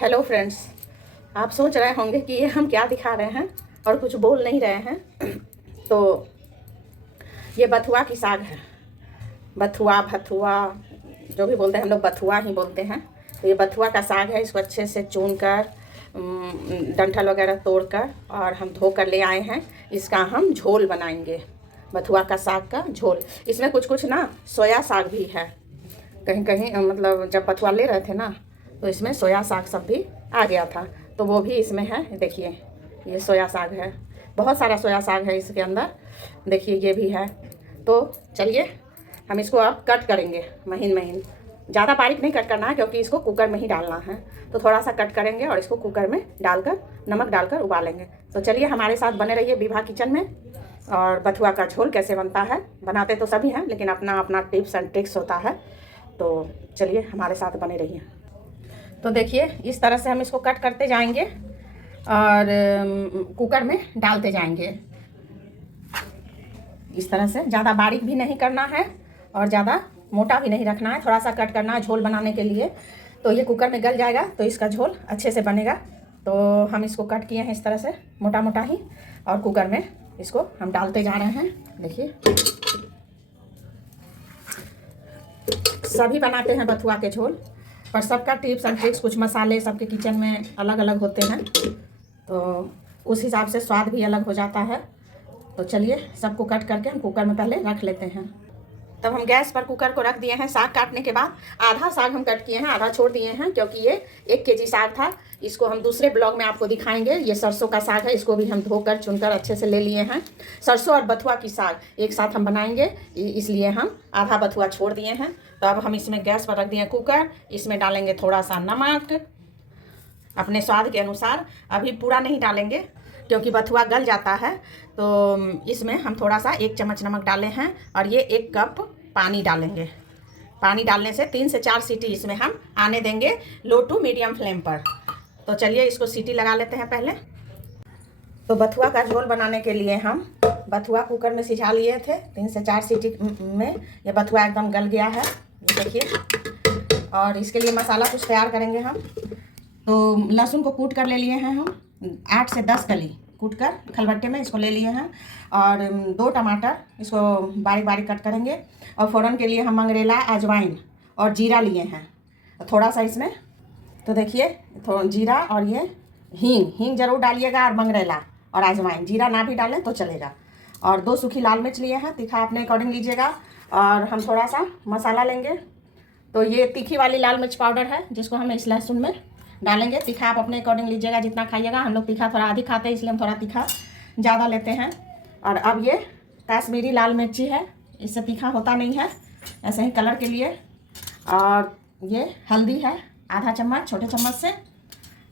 Hello friends, आप सोच रहे होंगे कि ये हम क्या दिखा रहे हैं और कुछ बोल नहीं रहे हैं। तो ये बथुआ की साग है। बथुआ भथुआ जो भी बोलते हैं, हम लोग बथुआ ही बोलते हैं। तो ये बथुआ का साग है। इसको अच्छे से चुन कर डंठल वगैरह तोड़ कर और हम धो कर ले आए हैं। इसका हम झोल बनाएंगे, बथुआ का साग का झोल। इसमें कुछ कुछ ना सोया साग भी है। कहीं कहीं मतलब जब बथुआ ले रहे थे ना, तो इसमें सोया साग सब भी आ गया था, तो वो भी इसमें है। देखिए ये सोया साग है, बहुत सारा सोया साग है इसके अंदर। देखिए ये भी है। तो चलिए हम इसको अब कट करेंगे महीन महीन। ज़्यादा बारीक नहीं कट करना है, क्योंकि इसको कुकर में ही डालना है। तो थोड़ा सा कट करेंगे और इसको कुकर में डालकर नमक डालकर उबालेंगे। तो चलिए हमारे साथ बने रहिए विभा किचन में। और बथुआ का झोल कैसे बनता है, बनाते तो सभी हैं, लेकिन अपना अपना टिप्स एंड ट्रिक्स होता है। तो चलिए हमारे साथ बने रहिए। तो देखिए इस तरह से हम इसको कट करते जाएंगे और कुकर में डालते जाएंगे। इस तरह से ज़्यादा बारीक भी नहीं करना है और ज़्यादा मोटा भी नहीं रखना है, थोड़ा सा कट करना है झोल बनाने के लिए। तो ये कुकर में गल जाएगा तो इसका झोल अच्छे से बनेगा। तो हम इसको कट किए हैं इस तरह से मोटा मोटा ही, और कुकर में इसको हम डालते जा रहे हैं। देखिए सभी बनाते हैं बथुआ के झोल, पर सबका टिप्स एंड ट्रिक्स, कुछ मसाले सबके किचन में अलग अलग होते हैं, तो उस हिसाब से स्वाद भी अलग हो जाता है। तो चलिए सबको कट करके हम कुकर में पहले रख लेते हैं। तब हम गैस पर कुकर को रख दिए हैं। साग काटने के बाद आधा साग हम कट किए हैं, आधा छोड़ दिए हैं, क्योंकि ये 1 केजी साग था। इसको हम दूसरे ब्लॉग में आपको दिखाएंगे। ये सरसों का साग है, इसको भी हम धोकर चुनकर अच्छे से ले लिए हैं। सरसों और बथुआ की साग एक साथ हम बनाएंगे, इसलिए हम आधा बथुआ छोड़ दिए हैं। तो अब हम इसमें गैस पर रख दिए कुकर। इसमें डालेंगे थोड़ा सा नमक अपने स्वाद के अनुसार। अभी पूरा नहीं डालेंगे क्योंकि बथुआ गल जाता है। तो इसमें हम थोड़ा सा 1 चम्मच नमक डाले हैं और ये 1 कप पानी डालेंगे। पानी डालने से 3 से 4 सीटी इसमें हम आने देंगे, लो टू मीडियम फ्लेम पर। तो चलिए इसको सीटी लगा लेते हैं पहले। तो बथुआ का झोल बनाने के लिए हम बथुआ कुकर में सिझा लिए थे 3 से 4 सीटी में। ये बथुआ एकदम गल गया है, देखिए। और इसके लिए मसाला कुछ तैयार करेंगे हम। तो लहसुन को कूट कर ले लिए हैं हम, 8 से 10 कली कूट कर खलबट्टे में इसको ले लिए हैं। और 2 टमाटर इसको बारीक बारीक कट करेंगे। और फ़ौरन के लिए हम मंगरेला, अजवाइन और जीरा लिए हैं थोड़ा सा इसमें। तो देखिए थोड़ा जीरा और ये हींग ज़रूर डालिएगा, और मंगरेला और अजवाइन। जीरा ना भी डालें तो चलेगा। और 2 सूखी लाल मिर्च लिए हैं, तीखा अपने अकॉर्डिंग लीजिएगा। और हम थोड़ा सा मसाला लेंगे। तो ये तीखी वाली लाल मिर्च पाउडर है, जिसको हम इस लहसुन में डालेंगे। तीखा आप अपने अकॉर्डिंग लीजिएगा, जितना खाइएगा। हम लोग तीखा थोड़ा अधिक खाते हैं, इसलिए हम थोड़ा तीखा ज़्यादा लेते हैं। और अब ये कश्मीरी लाल मिर्ची है, इससे तीखा होता नहीं है, ऐसे ही कलर के लिए। और ये हल्दी है आधा चम्मच छोटे चम्मच से।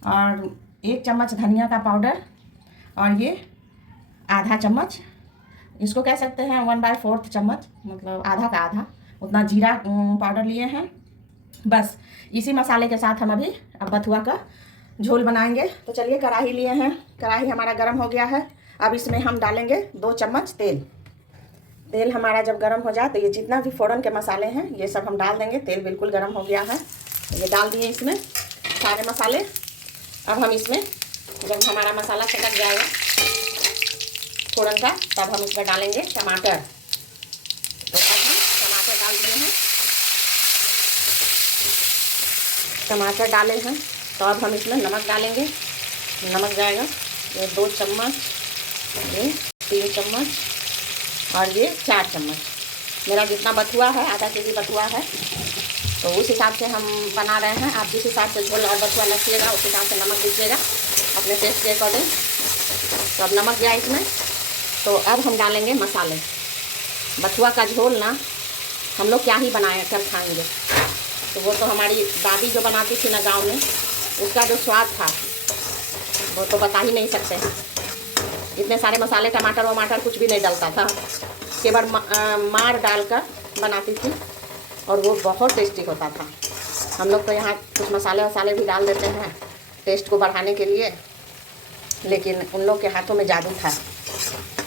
और 1 चम्मच धनिया का पाउडर, और ये आधा चम्मच, इसको कह सकते हैं 1/4 चम्मच, मतलब आधा का आधा उतना जीरा पाउडर लिए हैं। बस इसी मसाले के साथ हम अभी अब बथुआ का झोल बनाएंगे। तो चलिए कढ़ाई लिए हैं, कढ़ाई हमारा गर्म हो गया है। अब इसमें हम डालेंगे 2 चम्मच तेल। तेल हमारा जब गर्म हो जाए तो ये जितना भी फ़ौरन के मसाले हैं ये सब हम डाल देंगे। तेल बिल्कुल गर्म हो गया है, ये डाल दिए इसमें सारे मसाले। अब हम इसमें जब हमारा मसाला चटक जाएगा फ़ौरन का, तब हम इसमें डालेंगे टमाटर। तो अब हम टमाटर डाल दिए हैं, टमाटर डाले हैं। तो अब हम इसमें नमक डालेंगे। नमक जाएगा ये 2 चम्मच, ये 3 चम्मच और ये 4 चम्मच। मेरा जितना बथुआ है, आधा केजी बथुआ है, तो उस हिसाब से हम बना रहे हैं। आप जिस हिसाब से झोल और बथुआ रखिएगा उस हिसाब से नमक दीजिएगा अपने टेस्ट के अकॉर्डिंग। तो अब नमक गया इसमें। तो अब हम डालेंगे मसाले। बथुआ का झोल ना हम लोग क्या ही बनाए कर खाएंगे। तो वो तो हमारी दादी जो बनाती थी ना गांव में, उसका जो स्वाद था वो तो बता ही नहीं सकते। इतने सारे मसाले, टमाटर वमाटर कुछ भी नहीं डलता था, केवल मार डालकर बनाती थी, और वो बहुत टेस्टी होता था। हम लोग तो यहाँ कुछ मसाले वसाले भी डाल देते हैं टेस्ट को बढ़ाने के लिए, लेकिन उन लोग के हाथों में जादू था,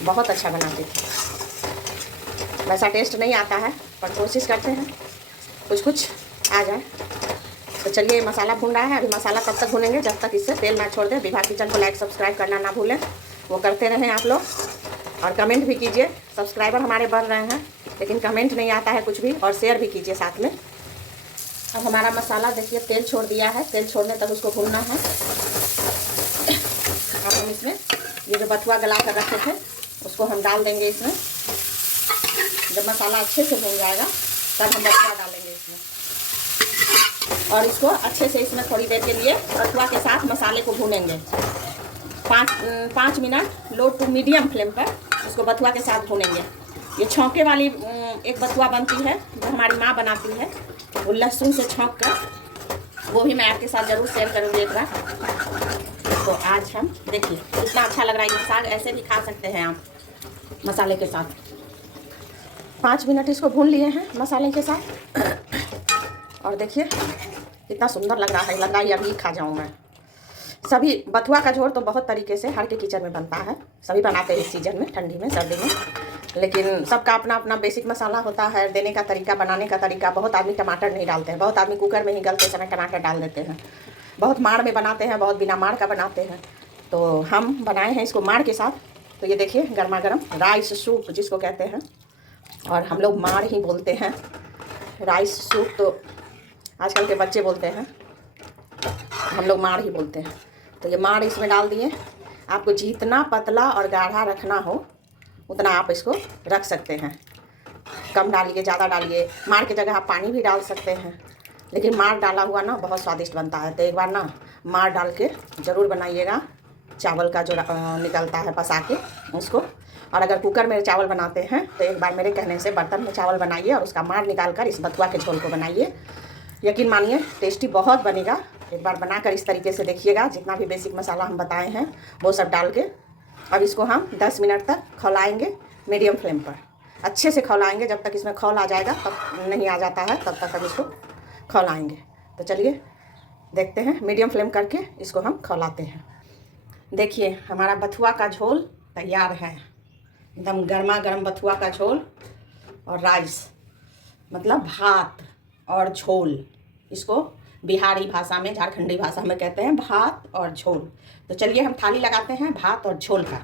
बहुत अच्छा बनाती थी। वैसा टेस्ट नहीं आता है, पर कोशिश करते हैं कुछ कुछ आ जाए। तो चलिए मसाला भून रहा है। अभी मसाला तब तक भूनेंगे जब तक इससे तेल ना छोड़ दे। विभा किचन को लाइक सब्सक्राइब करना ना भूलें, वो करते रहें आप लोग, और कमेंट भी कीजिए। सब्सक्राइबर हमारे बढ़ रहे हैं लेकिन कमेंट नहीं आता है कुछ भी, और शेयर भी कीजिए साथ में। अब हमारा मसाला देखिए तेल छोड़ दिया है, तेल छोड़ने तक उसको भूनना है। अब हम इसमें ये जो बथुआ गला कर रखे थे उसको हम डाल देंगे इसमें। जब मसाला अच्छे से भून जाएगा तब हम बथुआ डालेंगे इसमें, और इसको अच्छे से इसमें थोड़ी देर के लिए बथुआ के साथ मसाले को भूनेंगे। 5 minute low to medium flame पर इसको बथुआ के साथ भूनेंगे। ये छौंके वाली एक बथुआ बनती है जो हमारी माँ बनाती है, वो लहसुन से छौंक कर, वो भी मैं आपके साथ ज़रूर शेयर करूँगी एक बार। तो आज हम देखिए कितना अच्छा लग रहा है। ये साग ऐसे भी खा सकते हैं आप मसाले के साथ। 5 मिनट इसको भून लिए हैं मसाले के साथ, और देखिए कितना सुंदर लग रहा है। लग रहा है अभी खा जाऊँ मैं। सभी बथुआ का झोल तो बहुत तरीके से हर के किचन में बनता है, सभी बनाते हैं इस सीजन में, ठंडी में, सर्दी में, लेकिन सबका अपना अपना बेसिक मसाला होता है, देने का तरीका, बनाने का तरीका। बहुत आदमी टमाटर नहीं डालते हैं, बहुत आदमी कुकर में ही गलते समय टमाटर डाल देते हैं, बहुत माड़ में बनाते हैं, बहुत बिना माड़ का बनाते हैं। तो हम बनाए हैं इसको माड़ के साथ। तो ये देखिए गर्मा गर्म राइस सूप जिसको कहते हैं, और हम लोग माड़ ही बोलते हैं। राइस सूप तो आजकल के बच्चे बोलते हैं, हम लोग माड़ ही बोलते हैं। तो ये माड़ इसमें डाल दिए। आपको जितना पतला और गाढ़ा रखना हो उतना आप इसको रख सकते हैं, कम डालिए ज़्यादा डालिए। माड़ की जगह आप पानी भी डाल सकते हैं, लेकिन माड़ डाला हुआ ना बहुत स्वादिष्ट बनता है। तो एक बार ना माड़ डाल के ज़रूर बनाइएगा, चावल का जो निकलता है पसा के उसको। और अगर कुकर में चावल बनाते हैं तो एक बार मेरे कहने से बर्तन में चावल बनाइए और उसका माड़ निकाल कर इस बथुआ के झोल को बनाइए। यकीन मानिए टेस्टी बहुत बनेगा। एक बार बनाकर इस तरीके से देखिएगा। जितना भी बेसिक मसाला हम बताए हैं वो सब डाल के अब इसको हम 10 मिनट तक खौलाएंगे मीडियम फ्लेम पर। अच्छे से खौलाएंगे, जब तक इसमें खौल आ जाएगा, तब नहीं आ जाता है तब तक हम इसको खौलाएंगे। तो चलिए देखते हैं, मीडियम फ्लेम करके इसको हम खौलाते हैं। देखिए हमारा बथुआ का झोल तैयार है, एकदम गर्मा गर्म बथुआ का झोल और राइस, मतलब भात और झोल। इसको बिहारी भाषा में, झारखंडी भाषा में कहते हैं भात और झोल। तो चलिए हम थाली लगाते हैं भात और झोल का।